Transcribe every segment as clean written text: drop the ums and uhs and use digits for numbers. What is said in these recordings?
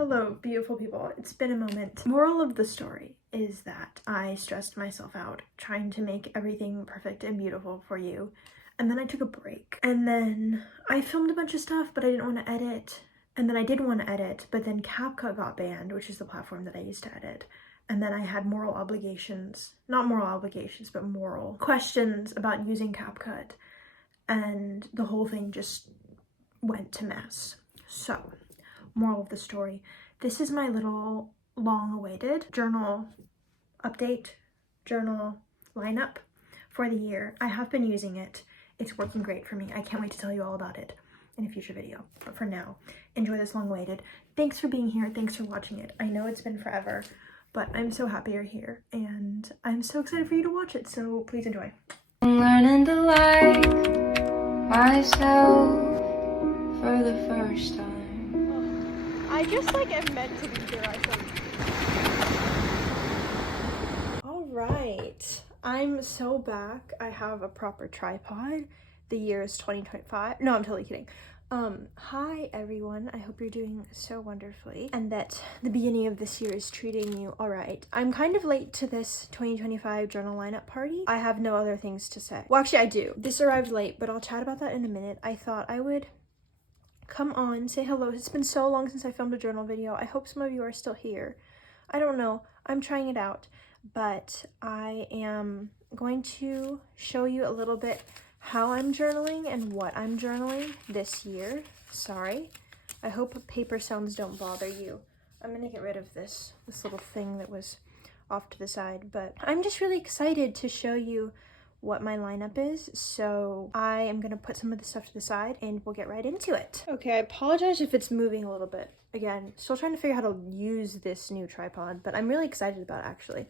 Hello, beautiful people. It's been a moment. Moral of the story is that I stressed myself out trying to make everything perfect and beautiful for you. And then I took a break. And then I filmed a bunch of stuff, but I didn't want to edit. And then I did want to edit, but then CapCut got banned, which is the platform that I used to edit. And then I had moral obligations, not moral obligations, but moral questions about using CapCut. And the whole thing just went to mess. So, moral of the story, this is my little long-awaited journal update, journal lineup for the year. I have been using it. It's working great for me. I can't wait to tell you all about it in a future video. But for now, enjoy this long-awaited. Thanks for being here. Thanks for watching it. I know it's been forever, but I'm so happy you're here and I'm so excited for you to watch it. So please enjoy. I'm learning to like myself for the first time. I just am meant to be here, I think. All right, I'm so back. I have a proper tripod. The year is 2025. No, I'm totally kidding. Hi everyone. I hope you're doing so wonderfully and that the beginning of this year is treating you all right. I'm kind of late to this 2025 journal lineup party. I have no other things to say. Well, actually I do. This arrived late, but I'll chat about that in a minute. I thought I would come on, say hello. It's been so long since I filmed a journal video. I hope some of you are still here. I don't know. I'm trying it out, but I am going to show you a little bit how I'm journaling and what I'm journaling this year. Sorry. I hope paper sounds don't bother you. I'm gonna get rid of this little thing that was off to the side, but I'm just really excited to show you what my lineup is. So I am gonna put some of the stuff to the side and we'll get right into it. Okay, I apologize if it's moving a little bit. Again, still trying to figure out how to use this new tripod, but I'm really excited about it actually.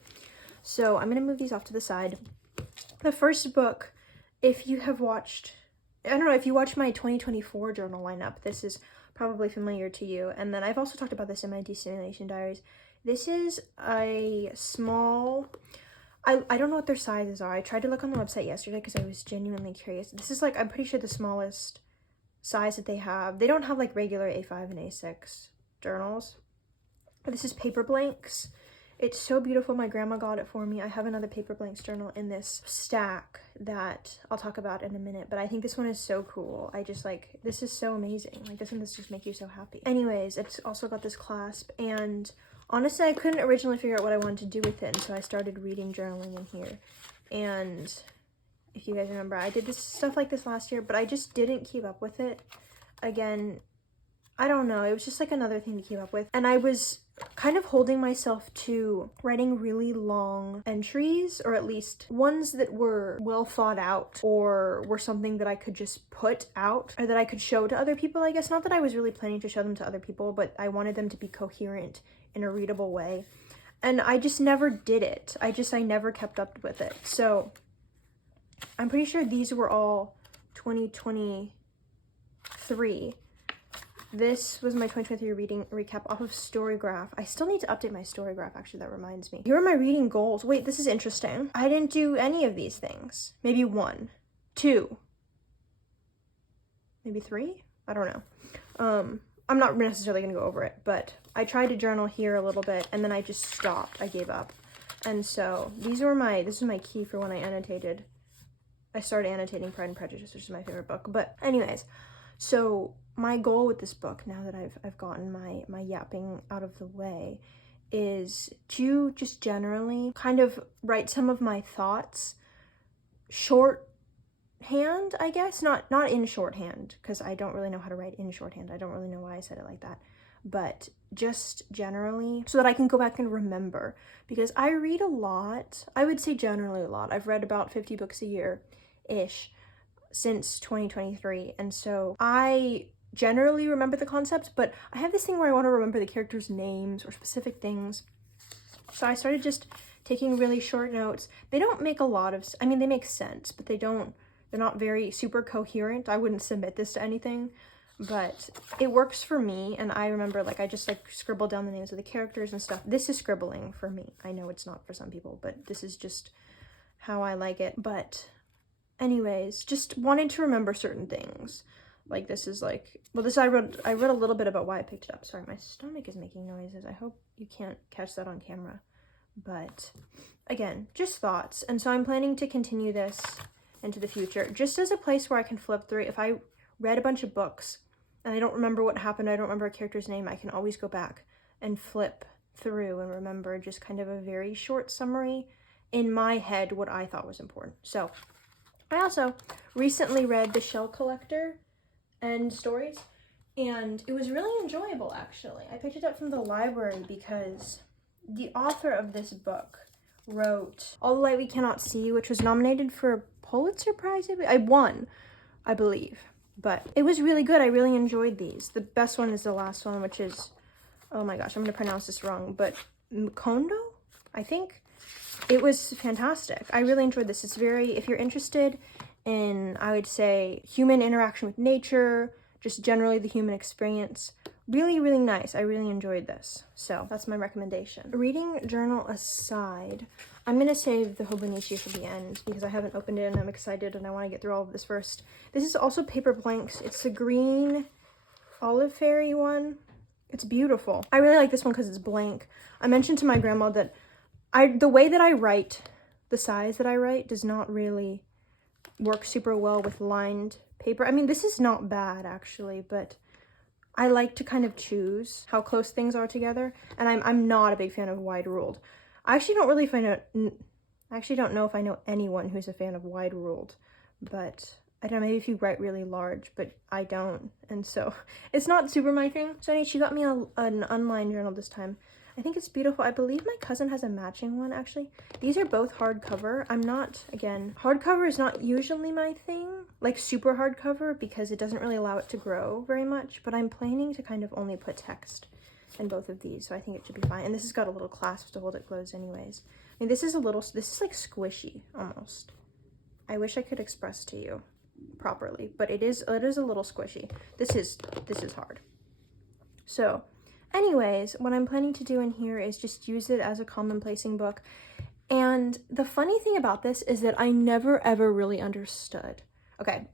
So I'm gonna move these off to the side. The first book, if you have watched, I don't know, if you watched my 2024 journal lineup, this is probably familiar to you. And then I've also talked about this in my destimulation diaries. This is a small, I don't know what their sizes are. I tried to look on the website yesterday because I was genuinely curious. This is I'm pretty sure the smallest size that they have. They don't have regular A5 and A6 journals. But this is paper blanks. It's so beautiful. My grandma got it for me. I have another paper blanks journal in this stack that I'll talk about in a minute, but I think this one is so cool. I just this is so amazing. Doesn't this just make you so happy? Anyways, it's also got this clasp, and honestly, I couldn't originally figure out what I wanted to do with it, and so I started reading journaling in here. And if you guys remember, I did this stuff like this last year, but I just didn't keep up with it. Again, I don't know. It was just another thing to keep up with. And I was kind of holding myself to writing really long entries, or at least ones that were well thought out or were something that I could just put out or that I could show to other people, I guess. Not that I was really planning to show them to other people, but I wanted them to be coherent in a readable way. And I just never did it. I never kept up with it. So I'm pretty sure these were all 2023. This was my 2023 reading recap off of Storygraph. I still need to update my Storygraph, actually, that reminds me. Here are my reading goals. Wait, this is interesting. I didn't do any of these things. Maybe 1, 2, maybe 3? I don't know. I'm not necessarily gonna go over it, but I tried to journal here a little bit and then I just stopped. I gave up. And so this is my key for when I annotated. I started annotating Pride and Prejudice, which is my favorite book. But anyways, so my goal with this book, now that I've gotten my yapping out of the way, is to just generally kind of write some of my thoughts shorthand, I guess. Not in shorthand, because I don't really know how to write in shorthand. I don't really know why I said it like that. But just generally, so that I can go back and remember. Because I read a lot. I would say generally a lot. I've read about 50 books a year-ish since 2023. And so I generally remember the concept, but I have this thing where I want to remember the characters' names or specific things. So I started just taking really short notes. They don't make a lot of, I mean, they make sense, but they're not very super coherent. I wouldn't submit this to anything, but it works for me. And I remember I just scribble down the names of the characters and stuff. This is scribbling for me. I know it's not for some people, but this is just how I like it. But anyways, just wanted to remember certain things. Like this is like, well, this I read a little bit about why I picked it up. Sorry, my stomach is making noises. I hope you can't catch that on camera. But again, just thoughts. And so I'm planning to continue this into the future, just as a place where I can flip through. If I read a bunch of books and I don't remember what happened, I don't remember a character's name, I can always go back and flip through and remember just kind of a very short summary in my head what I thought was important. So I also recently read The Shell Collector and Stories, and it was really enjoyable actually. I picked it up from the library because the author of this book wrote All the Light We Cannot See, which was nominated for a Pulitzer Prize. I won, I believe, but it was really good. I really enjoyed these. The best one is the last one, which is, oh my gosh, I'm gonna pronounce this wrong, but Mkondo, I think. It was fantastic. I really enjoyed this. It's very, if you're interested in, I would say, human interaction with nature, just generally the human experience, really, really nice. I really enjoyed this. So that's my recommendation. Reading journal aside, I'm going to save the hobonichi for the end because I haven't opened it and I'm excited and I want to get through all of this first. This is also paper blanks. It's the green olive fairy one. It's beautiful. I really like this one because it's blank. I mentioned to my grandma that the way that I write, the size that I write does not really work super well with lined paper. I mean, this is not bad actually, but I like to kind of choose how close things are together, and I'm not a big fan of wide ruled. I actually don't really don't know if I know anyone who's a fan of wide ruled, but I don't know, maybe if you write really large, but I don't, and so it's not super my thing. So anyway, she got me an unlined journal this time. I think it's beautiful. I believe my cousin has a matching one, actually. These are both hardcover. Hardcover is not usually my thing, like super hardcover, because it doesn't really allow it to grow very much, but I'm planning to kind of only put text in both of these, so I think it should be fine. And this has got a little clasp to hold it closed anyways. I mean, this is like squishy, almost. I wish I could express to you properly, but it is a little squishy. This is hard. So anyways, what I'm planning to do in here is just use it as a commonplacing book. And the funny thing about this is that I never ever really understood. Okay,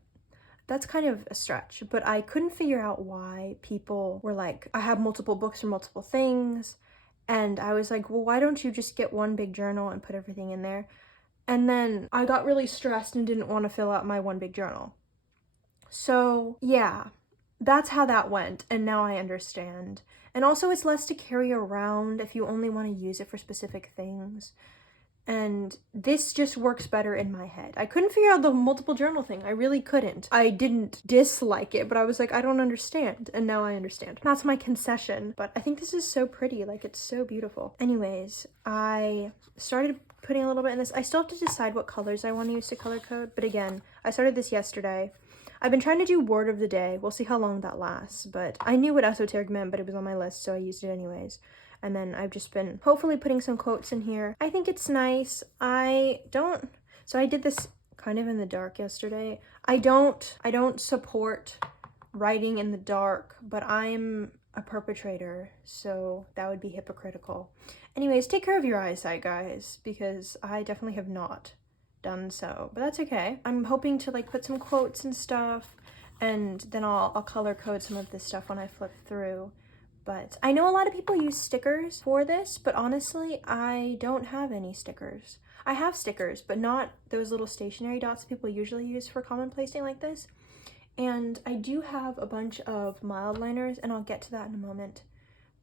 that's kind of a stretch, but I couldn't figure out why people were like, I have multiple books for multiple things. And I was like, well, why don't you just get one big journal and put everything in there? And then I got really stressed and didn't want to fill out my one big journal. So yeah, that's how that went. And now I understand. And also it's less to carry around if you only want to use it for specific things. And this just works better in my head. I couldn't figure out the multiple journal thing. I really couldn't. I didn't dislike it, but I was like, I don't understand. And now I understand. That's my concession. But I think this is so pretty. Like, it's so beautiful. Anyways, I started putting a little bit in this. I still have to decide what colors I want to use to color code. But again, I started this yesterday. I've been trying to do word of the day. We'll see how long that lasts. But I knew what esoteric meant, but it was on my list, so I used it anyways. And then I've just been hopefully putting some quotes in here. I think it's nice. So I did this kind of in the dark yesterday. I don't support writing in the dark, but I'm a perpetrator, so that would be hypocritical. Anyways, take care of your eyesight, guys, because I definitely have not done so, but that's okay. I'm hoping to like put some quotes and stuff, and then I'll color code some of this stuff when I flip through. But I know a lot of people use stickers for this, but honestly, I don't have any stickers. I have stickers, but not those little stationary dots people usually use for commonplacing like this. And I do have a bunch of mildliners, and I'll get to that in a moment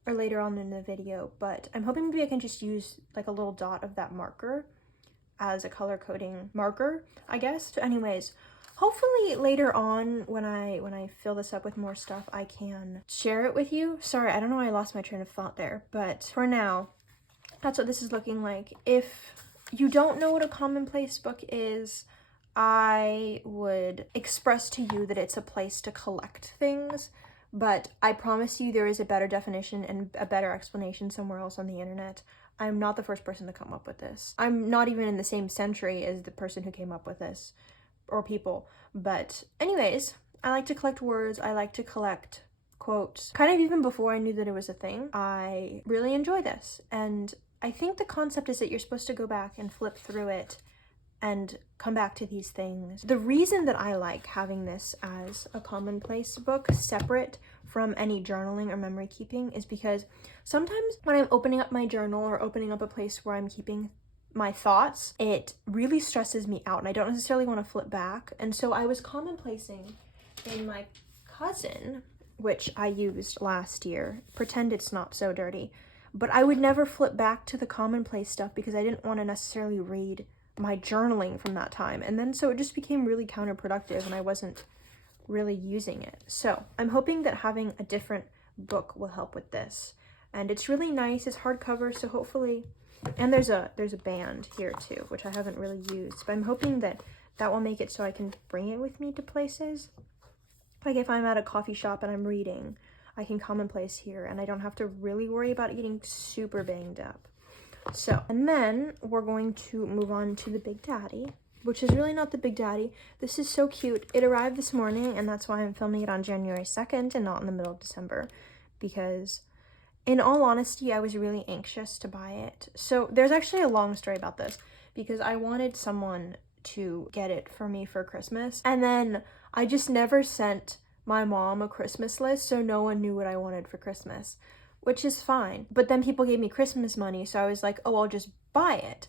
or later on in the video, but I'm hoping maybe I can just use like a little dot of that marker as a color coding marker, I guess. So anyways, hopefully later on when I fill this up with more stuff, I can share it with you. Sorry, I don't know why I lost my train of thought there, but for now, that's what this is looking like. If you don't know what a commonplace book is, I would express to you that it's a place to collect things, but I promise you there is a better definition and a better explanation somewhere else on the internet. I'm not the first person to come up with this. I'm not even in the same century as the person who came up with this, or people. But anyways, I like to collect words. I like to collect quotes. Kind of even before I knew that it was a thing. I really enjoy this. And I think the concept is that you're supposed to go back and flip through it and come back to these things. The reason that I like having this as a commonplace book separate from any journaling or memory keeping is because sometimes when I'm opening up my journal or opening up a place where I'm keeping my thoughts, it really stresses me out and I don't necessarily want to flip back. And so I was commonplacing in my cousin, which I used last year. Pretend it's not so dirty. But I would never flip back to the commonplace stuff because I didn't want to necessarily read my journaling from that time. And then so it just became really counterproductive and I wasn't really using it. So I'm hoping that having a different book will help with this. And it's really nice. It's hardcover, so hopefully, and there's a band here too, which I haven't really used. But I'm hoping that that will make it so I can bring it with me to places. Like if I'm at a coffee shop and I'm reading, I can commonplace here and I don't have to really worry about getting super banged up. So, and then we're going to move on to the Big Daddy, which is really not the Big Daddy. This is so cute. It arrived this morning and that's why I'm filming it on January 2nd and not in the middle of December, because in all honesty, I was really anxious to buy it. So there's actually a long story about this because I wanted someone to get it for me for Christmas. And then I just never sent my mom a Christmas list, so no one knew what I wanted for Christmas, which is fine. But then people gave me Christmas money, so I was like, oh, I'll just buy it.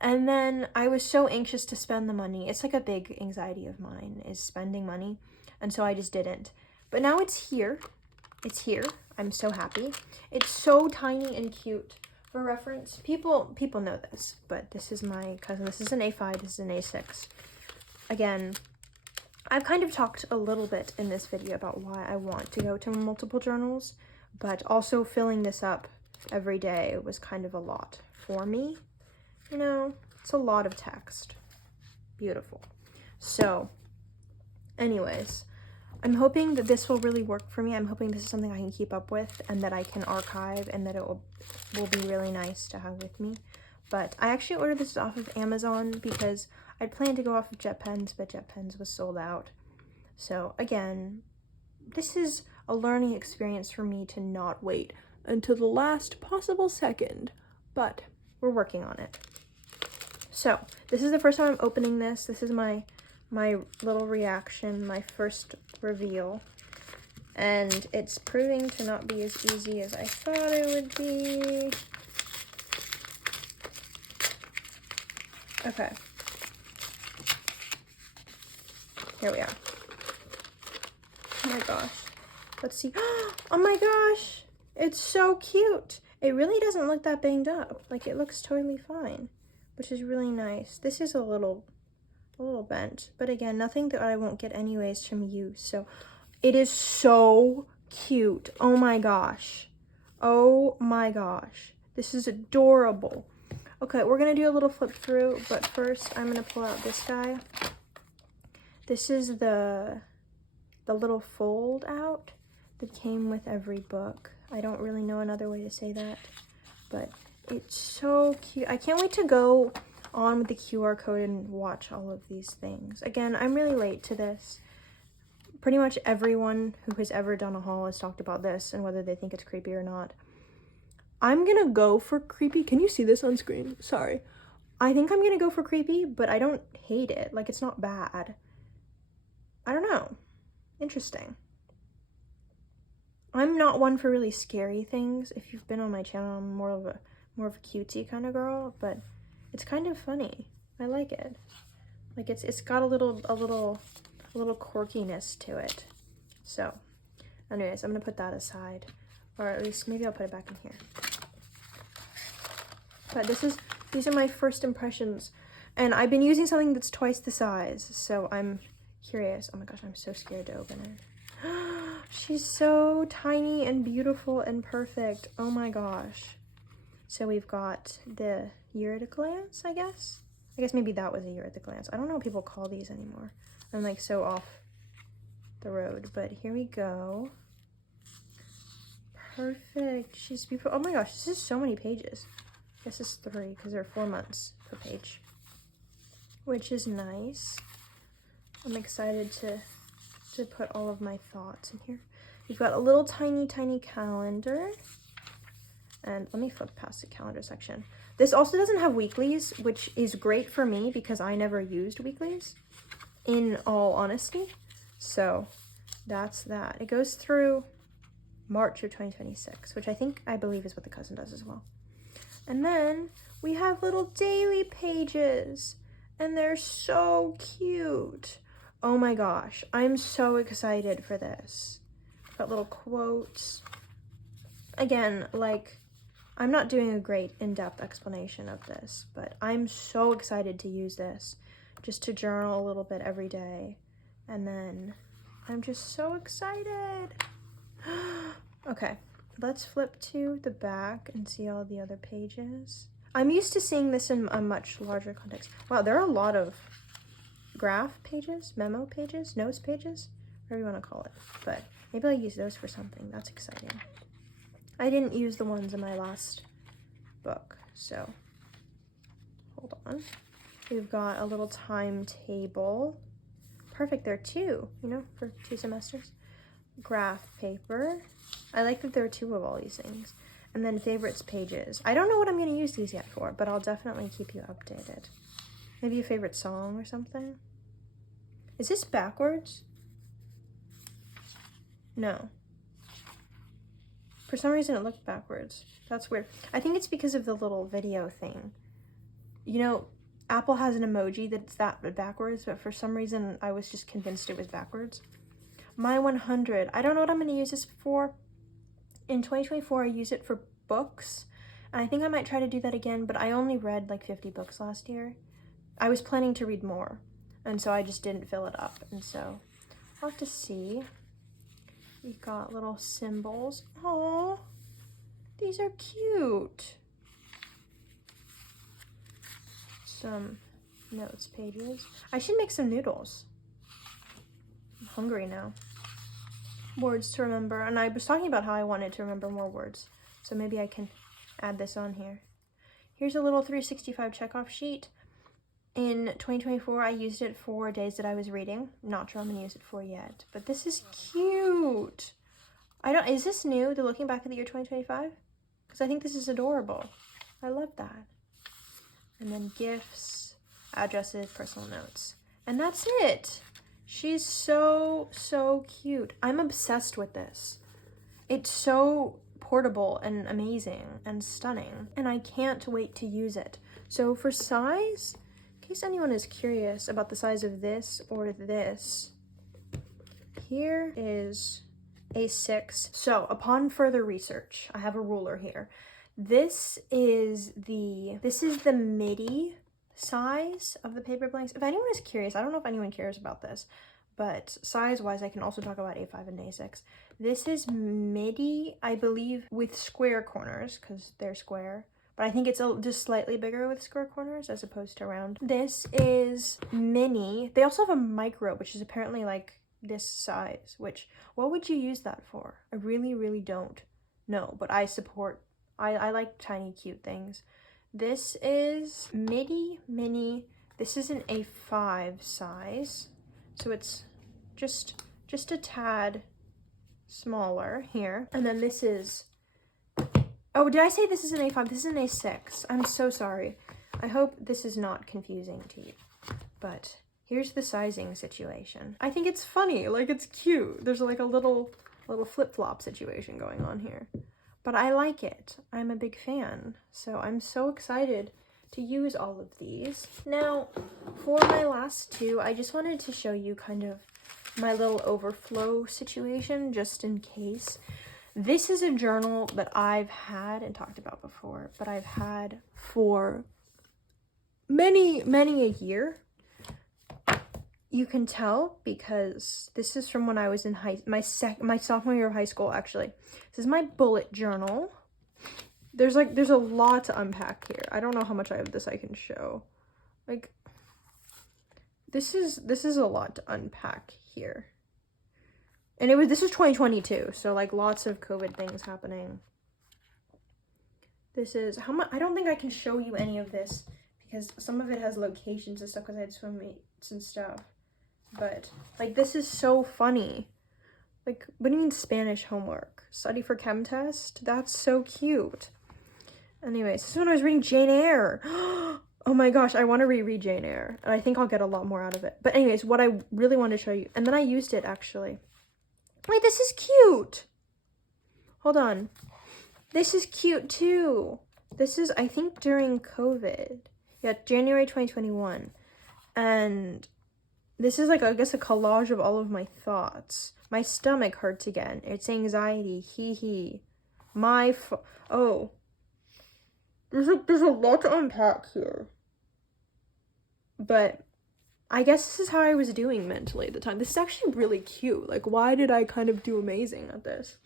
And then I was so anxious to spend the money. It's like a big anxiety of mine, is spending money. And so I just didn't. But now it's here. It's here. I'm so happy. It's so tiny and cute. For reference, people know this, but this is my cousin. This is an A5, this is an A6. Again, I've kind of talked a little bit in this video about why I want to go to multiple journals, but also filling this up every day was kind of a lot for me. You know, it's a lot of text. Beautiful. So, anyways, I'm hoping that this will really work for me. I'm hoping this is something I can keep up with and that I can archive and that it will be really nice to have with me. But I actually ordered this off of Amazon because I'd planned to go off of JetPens, but JetPens was sold out. So again, this is a learning experience for me to not wait until the last possible second, but we're working on it. So this is the first time I'm opening this. This is my little reaction, my first reveal. And it's proving to not be as easy as I thought it would be. Okay. Here we are. Oh my gosh. Let's see. Oh my gosh! It's so cute! It really doesn't look that banged up. Like, it looks totally fine, which is really nice. This is a little bent, but again, nothing that I won't get anyways from use. So it is so cute. Oh my gosh. Oh my gosh. This is adorable. Okay, we're gonna do a little flip through, but first I'm gonna pull out this guy. This is the little fold out that came with every book. I don't really know another way to say that, but it's so cute. I can't wait to go on with the QR code and watch all of these things. Again, I'm really late to this. Pretty much everyone who has ever done a haul has talked about this and whether they think it's creepy or not. I'm gonna go for creepy. Can you see this on screen? Sorry. I think I'm gonna go for creepy, but I don't hate it. Like, it's not bad. I don't know. Interesting. I'm not one for really scary things. If you've been on my channel, I'm more of a cutesy kind of girl, but it's kind of funny. I like it. Like, it's got a little quirkiness to it. So, anyways, I'm gonna put that aside, or at least maybe I'll put it back in here. But these are my first impressions, and I've been using something that's twice the size, so I'm curious. Oh my gosh, I'm so scared to open it. She's so tiny and beautiful and perfect. Oh my gosh. So we've got the year at a glance, I guess. I guess maybe that was a year at the glance. I don't know what people call these anymore. I'm like so off the road, but here we go. Perfect. She's beautiful. Oh my gosh, this is so many pages. This is 3 because there are 4 months per page, which is nice. I'm excited to put all of my thoughts in here. You've got a little tiny calendar, And let me flip past the calendar section. This also doesn't have weeklies, which is great for me because I never used weeklies, in all honesty. So that's that. It goes through March of 2026, which I believe is what the cousin does as well. And then we have little daily pages, and they're so cute. Oh my gosh, I'm so excited for this. Got little quotes. Again, like, I'm not doing a great in-depth explanation of this, but I'm so excited to use this just to journal a little bit every day. And then I'm just so excited. Okay, let's flip to the back and see all the other pages. I'm used to seeing this in a much larger context. Wow, there are a lot of graph pages, memo pages, notes pages, whatever you want to call it. But maybe I'll use those for something. That's exciting. I didn't use the ones in my last book, so hold on. We've got a little timetable. Perfect there too, you know, for 2 semesters. Graph paper. I like that there are 2 of all these things. And then favorites pages. I don't know what I'm going to use these yet for, but I'll definitely keep you updated. Maybe a favorite song or something. Is this backwards? No. For some reason it looked backwards. That's weird. I think it's because of the little video thing. You know, Apple has an emoji that's that backwards, but for some reason I was just convinced it was backwards. My 100. I don't know what I'm going to use this for. In 2024, I use it for books. And I think I might try to do that again, but I only read like 50 books last year. I was planning to read more, and so I just didn't fill it up. And so I'll have to see. We've got little symbols. Aww, these are cute. Some notes pages. I should make some noodles. I'm hungry now. Words to remember. And I was talking about how I wanted to remember more words. So maybe I can add this on here. Here's a little 365 checkoff sheet. In 2024, I used it for days that I was reading. Not sure I'm going to use it for yet. But this is cute. Is this new, the looking back at the year 2025? Because I think this is adorable. I love that. And then gifts, addresses, personal notes. And that's it. She's so, so cute. I'm obsessed with this. It's so portable and amazing and stunning. And I can't wait to use it. So for size, in case anyone is curious about the size of this or this, here is a 6. So upon further research, I have a ruler here. This is the midi size of the paper blanks. If anyone is curious, I don't know if anyone cares about this, but size-wise, I can also talk about A5 and A6. This is midi, I believe, with square corners, because they're square. But I think it's just slightly bigger with square corners as opposed to round. This is mini. They also have a micro, which is apparently like this size, which, what would you use that for? I really, really don't know, but I like tiny, cute things. This is midi, mini. This is an A5 size, so it's just a tad smaller here. And then this is, oh, did I say this is an A5? This is an A6. I'm so sorry. I hope this is not confusing to you. But here's the sizing situation. I think it's funny, like it's cute. There's like a little flip-flop situation going on here. But I like it. I'm a big fan. So I'm so excited to use all of these. Now, for my last 2, I just wanted to show you kind of my little overflow situation, just in case. This is a journal that I've had and talked about before, but I've had for many a year. You can tell because this is from when I was in my sophomore year of high school, actually. This is my bullet journal. There's a lot to unpack here. I don't know how much of this I can show. Like, this is a lot to unpack here. And this was 2022, so like lots of COVID things happening. This is how much. I don't think I can show you any of this because some of it has locations and stuff because I had swim meets and stuff. But like, this is so funny. Like, what do you mean Spanish homework? Study for chem test? That's so cute. Anyways, this is when I was reading Jane Eyre. Oh my gosh, I want to reread Jane Eyre, and I think I'll get a lot more out of it. But anyways, what I really wanted to show you, and then I used it actually. Wait, this is cute. Hold on. This is cute too. This is, I think, during COVID. Yeah, January 2021. And this is like, I guess, a collage of all of my thoughts. My stomach hurts again. It's anxiety. Hee hee. Oh. There's a lot to unpack here. But I guess this is how I was doing mentally at the time. This is actually really cute. Like, why did I kind of do amazing at this?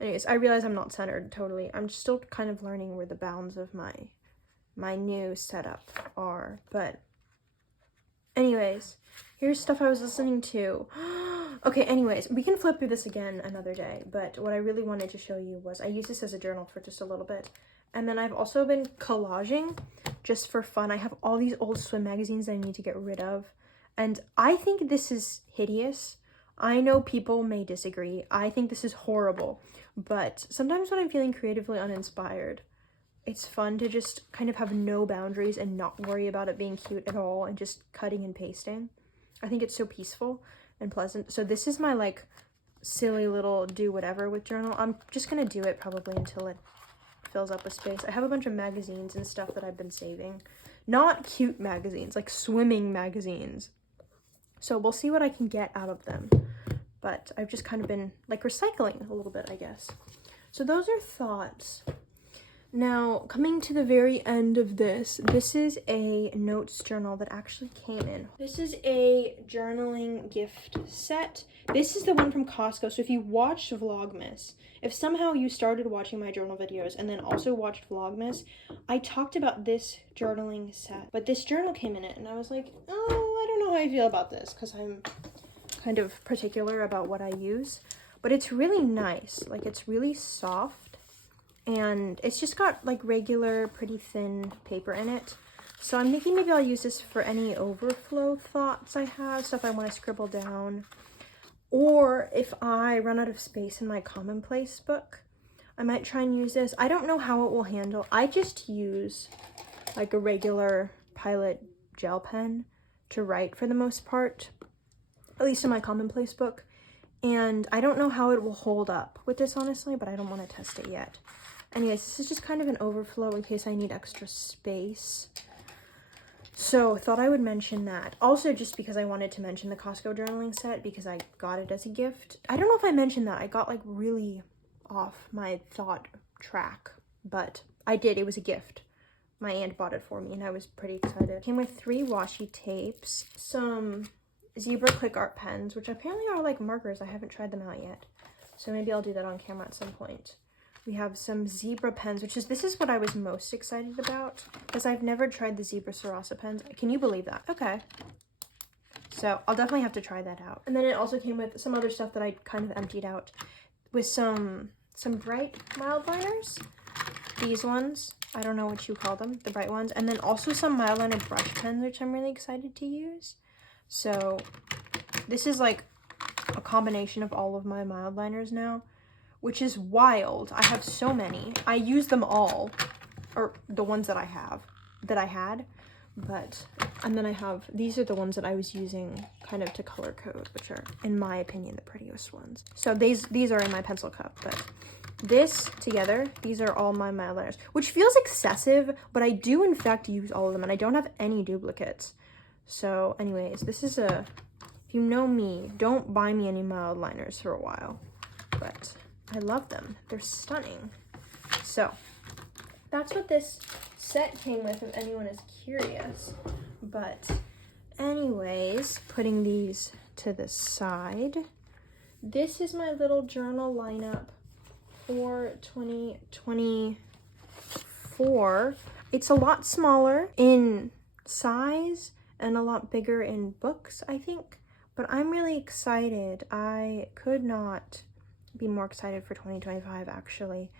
Anyways, I realize I'm not centered totally. I'm still kind of learning where the bounds of my new setup are. But anyways, here's stuff I was listening to. Okay, anyways, we can flip through this again another day. But what I really wanted to show you was I used this as a journal for just a little bit. And then I've also been collaging just for fun. I have all these old swim magazines that I need to get rid of. And I think this is hideous. I know people may disagree. I think this is horrible. But sometimes when I'm feeling creatively uninspired, it's fun to just kind of have no boundaries and not worry about it being cute at all and just cutting and pasting. I think it's so peaceful and pleasant. So this is my like silly little do whatever with journal. I'm just gonna do it probably until it fills up with space. I have a bunch of magazines and stuff that I've been saving. Not cute magazines, like swimming magazines. So we'll see what I can get out of them. But I've just kind of been like recycling a little bit, I guess. So those are thoughts. Now, coming to the very end of this is a notes journal that actually came in. This is a journaling gift set. This is the one from Costco. So if you watched Vlogmas, if somehow you started watching my journal videos and then also watched Vlogmas, I talked about this journaling set. But this journal came in it and I was like, oh, I don't know how I feel about this because I'm kind of particular about what I use. But it's really nice. Like, it's really soft. And it's just got like regular pretty thin paper in it. So I'm thinking maybe I'll use this for any overflow thoughts I have, stuff I want to scribble down. Or if I run out of space in my commonplace book, I might try and use this. I don't know how it will handle. I just use like a regular Pilot gel pen to write for the most part, at least in my commonplace book. And I don't know how it will hold up with this, honestly, but I don't want to test it yet. Anyways, this is just kind of an overflow in case I need extra space. So, thought I would mention that. Also, just because I wanted to mention the Costco journaling set because I got it as a gift. I don't know if I mentioned that. I got like really off my thought track, but I did. It was a gift. My aunt bought it for me and I was pretty excited. It came with 3 washi tapes, some zebra quick art pens, which apparently are like markers. I haven't tried them out yet. So maybe I'll do that on camera at some point. We have some zebra pens, this is what I was most excited about, because I've never tried the zebra Sarasa pens. Can you believe that? Okay. So I'll definitely have to try that out. And then it also came with some other stuff that I kind of emptied out with some bright mildliners. These ones, I don't know what you call them, the bright ones. And then also some mildliner brush pens, which I'm really excited to use. So this is like a combination of all of my mildliners now, which is wild. I have so many. I use them all, or the ones that I had, but, and then I have, these are the ones that I was using kind of to color code, which are, in my opinion, the prettiest ones. So these are in my pencil cup, but this together, these are all my mildliners, which feels excessive, but I do in fact use all of them, and I don't have any duplicates. So anyways, this is if you know me, don't buy me any mildliners for a while, but I love them. They're stunning. So that's what this set came with, if anyone is curious. But anyways, putting these to the side, this is my little journal lineup for 2024. It's a lot smaller in size and a lot bigger in books, I think. But I'm really excited. I could not be more excited for 2025, actually.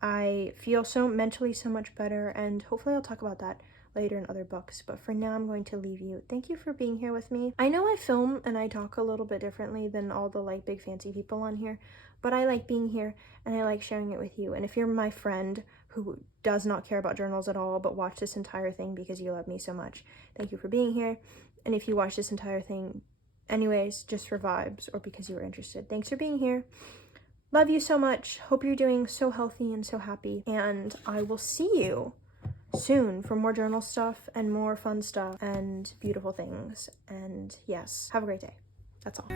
I feel mentally so much better, and hopefully I'll talk about that later in other books, but for now I'm going to leave you. Thank you for being here with me. I know I film and I talk a little bit differently than all the like big fancy people on here, but I like being here and I like sharing it with you. And if you're my friend who does not care about journals at all but watch this entire thing because you love me so much, thank you for being here. And if you watch this entire thing anyways, just for vibes or because you were interested, thanks for being here. Love you so much. Hope you're doing so healthy and so happy. And I will see you soon for more journal stuff and more fun stuff and beautiful things. And yes, have a great day. That's all.